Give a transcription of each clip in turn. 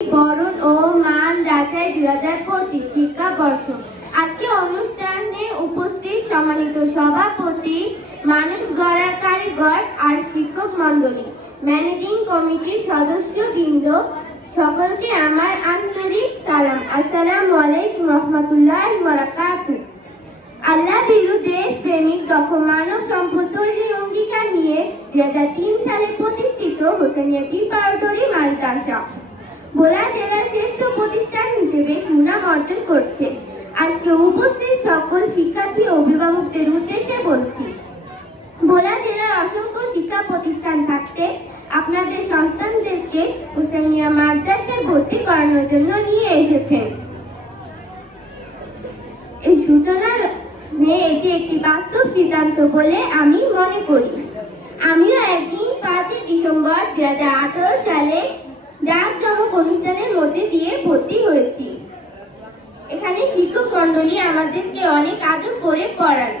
বরণ ও মান যাচাই 2025 শিক্ষাবর্ষ। আজকে অনুষ্ঠানে উপস্থিত সম্মানিত সভাপতি, মানুষ গড়ার কারিগর আর শিক্ষক মন্ডলী, ম্যানেজিং কমিটির সদস্যবৃন্দ, সকলকে আমার আন্তরিক সালাম। আসসালামু আলাইকুম রহমতুল্লাহি ওয়া বারাকাতুহু। আল্লাহ ভীরু দেশপ্রেমিক দক্ষ মানব সম্পদ তৈরির অঙ্গীকার নিয়ে 2003 সালে প্রতিষ্ঠিত হোসেনিয়া প্রিপারেটরি মাদ্রাসা ভোলা জেলার শ্রেষ্ঠ প্রতিষ্ঠান হিসেবে সুনাম অর্জন করছে। আজকে উপস্থিত সকল শিক্ষার্থী ও অভিভাবকদের উদ্দেশ্যে বলছি, ভোলা জেলার অসংখ্য শিক্ষা প্রতিষ্ঠান থাকতে আপনাদের সন্তানদেরকে হোসেনিয়া মাদ্রাসায় ভর্তি করানোর জন্য নিয়ে এসেছেন। এই সূচনার এটি একটি বাস্তব সিদ্ধান্ত বলে আমি মনে করি। আমিও একদিন 5 ডিসেম্বর 2018 সালে জাঁকজমক অনুষ্ঠানের মধ্যে দিয়ে ভর্তি হয়েছি। এখানে শিক্ষক মন্ডলী আমাদেরকে অনেক আদর করে পড়ান,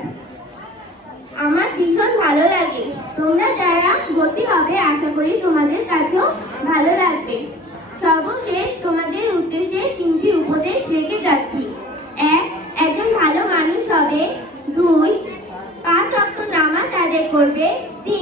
আমার ভীষণ ভালো লাগে। তোমরা যারা ভর্তি হবে আশা করি তোমাদের কাছেও ভালো লাগবে। সর্বশেষ তোমাদের উদ্দেশ্যে 3টি উপদেশ রেখে যাচ্ছি। 1. একজন ভালো মানুষ হবে। 2. 5 ওয়াক্ত নামাজ আদায় করবে। 3.